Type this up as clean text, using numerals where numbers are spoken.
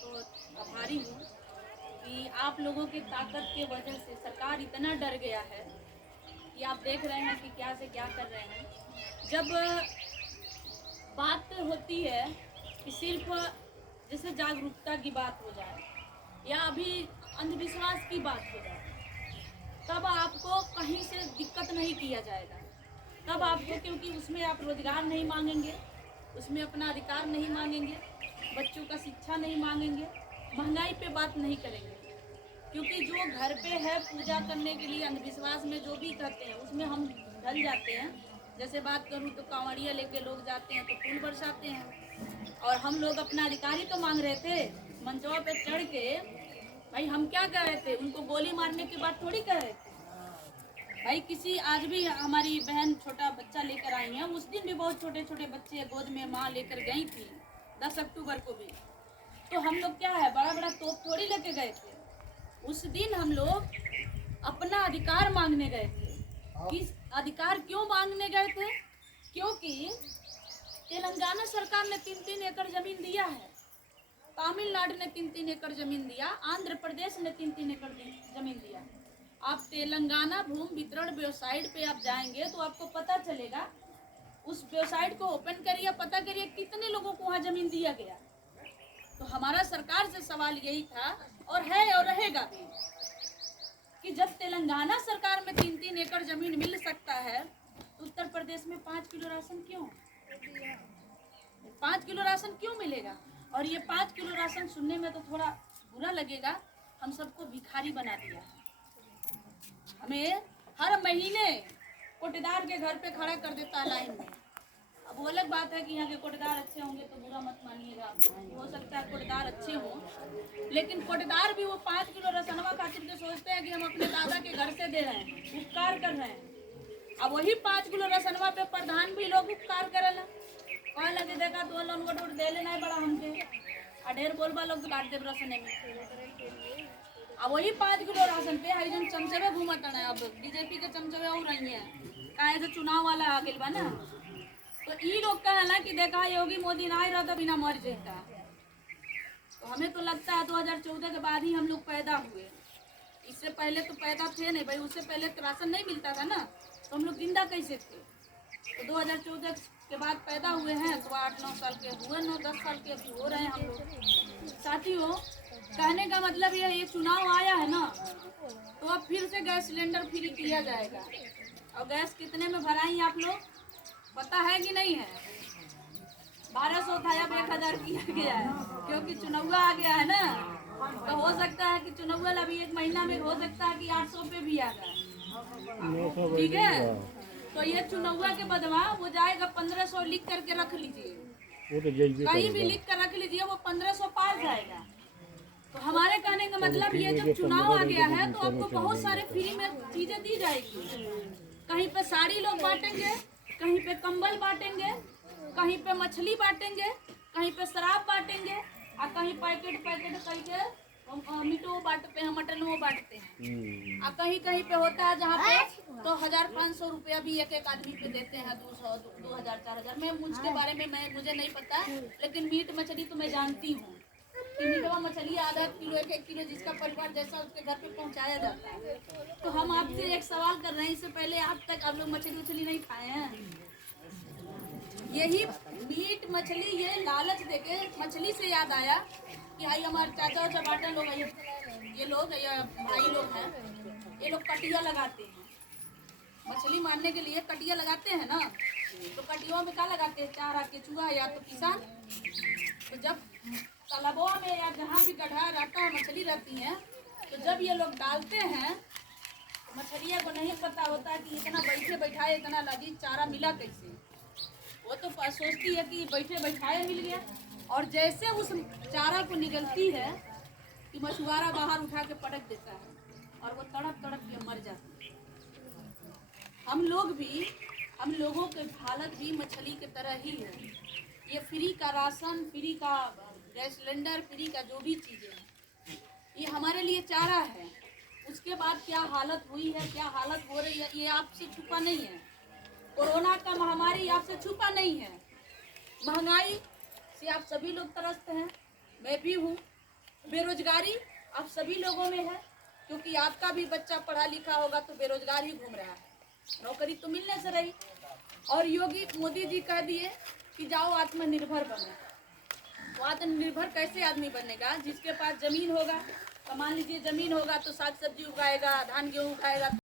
तो आभारी हूँ कि आप लोगों की ताकत के वजह से सरकार इतना डर गया है कि आप देख रहे हैं कि क्या से क्या कर रहे हैं। जब बात होती है कि सिर्फ जैसे जागरूकता की बात हो जाए या अभी अंधविश्वास की बात हो जाए, तब आपको कहीं से दिक्कत नहीं किया जाएगा। तब आपको, क्योंकि उसमें आप रोजगार नहीं मांगेंगे, उसमें अपना अधिकार नहीं मांगेंगे, बच्चों का शिक्षा नहीं मांगेंगे, महंगाई पे बात नहीं करेंगे। क्योंकि जो घर पे है पूजा करने के लिए अंधविश्वास में जो भी कहते हैं उसमें हम ढल जाते हैं। जैसे बात करूँ तो कांवड़िया लेके लोग जाते हैं तो फूल बरसाते हैं, और हम लोग अपना अधिकार ही तो मांग रहे थे। मंचवा पे चढ़ के भाई हम क्या कह रहे थे, उनको गोली मारने के बाद थोड़ी कह रहे थे भाई। किसी आज भी हमारी बहन छोटा बच्चा लेकर आई है, उस दिन भी बहुत छोटे छोटे बच्चे गोद में माँ लेकर गई थी 10 अक्टूबर को भी। तो हम लोग क्या है, बड़ा बड़ा तोप थोड़ी लेके गए थे। उस दिन हम लोग अपना अधिकार मांगने गए थे। किस अधिकार क्यों मांगने गए थे? क्योंकि तेलंगाना सरकार ने 3-3 एकड़ जमीन दिया है, तमिलनाडु ने 3-3 एकड़ जमीन दिया, आंध्र प्रदेश ने 3-3 एकड़ जमीन दिया। आप तेलंगाना भूमि वितरण वेबसाइट पे आप जाएंगे तो आपको पता चलेगा। उस वेबसाइट को ओपन करिए, पता करिए कितने लोगों को वहाँ जमीन दिया गया। तो हमारा सरकार से सवाल यही था और है और रहेगा भी कि जब तेलंगाना सरकार में 3-3 एकड़ जमीन मिल सकता है तो उत्तर प्रदेश में 5 किलो राशन क्यों? 5 किलो राशन क्यों मिलेगा? और ये 5 किलो राशन सुनने में तो थोड़ा बुरा लगेगा, हम सबको भिखारी बना दिया। हमें हर महीने कोटेदार के घर पे खड़ा कर देता है लाइन में। अब वो अलग बात है कि यहाँ के कोटेदार अच्छे होंगे तो बुरा मत मानिएगा, हो सकता है कोटेदार अच्छे हों, लेकिन कोटेदार भी वो 5 किलो राशनवा खातिर के सोचते हैं कि हम अपने दादा के घर से दे रहे हैं, उपकार कर रहे हैं। अब वही 5 किलो राशनवा पे प्रधान भी लोग उपकार करेला, कह लगे देखा तो लोन वोट दे लेना है बड़ा हमके, और ढेर बोलबा लोग काट देव राशन में। अब वही 5 किलो राशन पे हरिजन चमचवे घूमत है। अब बीजेपी के चमचवे और रही है, काहे से चुनाव वाला आ गई बा ना, तो ई लोग कहला कि देखा योगी मोदी ना ही रहता बिना मर जाता। तो हमें तो लगता है 2014 के बाद ही हम लोग पैदा हुए, इससे पहले तो पैदा थे नहीं भाई। उससे पहले तो राशन नहीं मिलता था ना, तो हम लोग जिंदा कैसे थे? तो 2014 के बाद पैदा हुए हैं तो 8-9 साल के हुए, 9-10 साल के अभी हो रहे हैं हम लोग। साथियों, कहने का मतलब ये चुनाव आया है ना, तो अब फिर से गैस सिलेंडर फ्री किया जाएगा। और गैस कितने में भराई आप लोग पता है कि नहीं है? 1200 था, अब 1000 किया गया है, क्योंकि चुनाव आ गया है ना। तो हो सकता है कि चुनाव अभी 1 महीना में हो सकता है कि 800 पे भी आ जाए, ठीक है? तो ये चुनाव के बदवा वो जाएगा 1500, लिख करके रख लीजिए, कहीं भी लिख कर रख लीजिए, वो 1500 पार जाएगा। तो हमारे कहने का मतलब ये जब चुनाव आ गया है तो आपको बहुत सारे फ्री में चीजें दी जाएगी। कहीं पे साड़ी लोग बांटेंगे, कहीं पे कंबल बांटेंगे, कहीं पे मछली बांटेंगे, कहीं पे शराब बांटेंगे, और कहीं पैकेट कहीं के मीटो बांटते हैं, मटन वो बांटते हैं। और कहीं कहीं पे होता है जहाँ पे तो 1500 रुपया भी एक आदमी पे देते हैं, 200, 2000, 4000। मैं मुझके बारे में मुझे नहीं पता, लेकिन मीट मछली तो मैं जानती हूँ कि मीटवा मछली आधा किलो 1-1 किलो जिसका परिवार जैसा उसके घर पे पहुँचाया जाता है। तो हम आपसे एक सवाल कर रहे हैं, इससे पहले आज तक आप लोग मछली नहीं खाए हैं? यही मीट मछली ये लालच देके, मछली से याद आया कि भाई हमारे चाचा चपाटा लोग ये लोग या भाई लोग हैं, ये लोग कटिया लगाते हैं मछली मारने के लिए। कटिया लगाते हैं ना, तो कटियों में क्या लगाते हैं? चारा, केचुआ या तो किसान। तो जब तालाबों में या जहाँ भी गड्ढा रहता है मछली रहती है, तो जब ये लोग डालते हैं तो मछलियों को नहीं पता होता कि इतना बैठे बैठाए इतना लजीज चारा मिला कैसे। वो तो सोचती है कि बैठे बैठाए मिल गया, और जैसे उस चारा को निगलती है कि मछुआरा बाहर उठा के पटक देता है और वो तड़प तड़प के मर जाती है। हम लोगों की हालत भी मछली की तरह ही है। ये फ्री का राशन, फ्री का गैस सिलेंडर, फ्री का जो भी चीज़ें, ये हमारे लिए चारा है। उसके बाद क्या हालत हुई है, क्या हालत हो रही है, ये आपसे छुपा नहीं है। कोरोना का महामारी आपसे छुपा नहीं है। महंगाई से आप सभी लोग त्रस्त हैं, मैं भी हूँ। बेरोजगारी आप सभी लोगों में है, क्योंकि आपका भी बच्चा पढ़ा लिखा होगा तो बेरोजगार ही घूम रहा है, नौकरी तो मिलने से रही। और योगी मोदी जी कह दिए कि जाओ आत्मनिर्भर बनो। तो आत्मनिर्भर कैसे आदमी बनेगा? जिसके पास जमीन होगा, तो मान लीजिए जमीन होगा तो साग सब्जी उगाएगा, धान गेहूँ उगाएगा।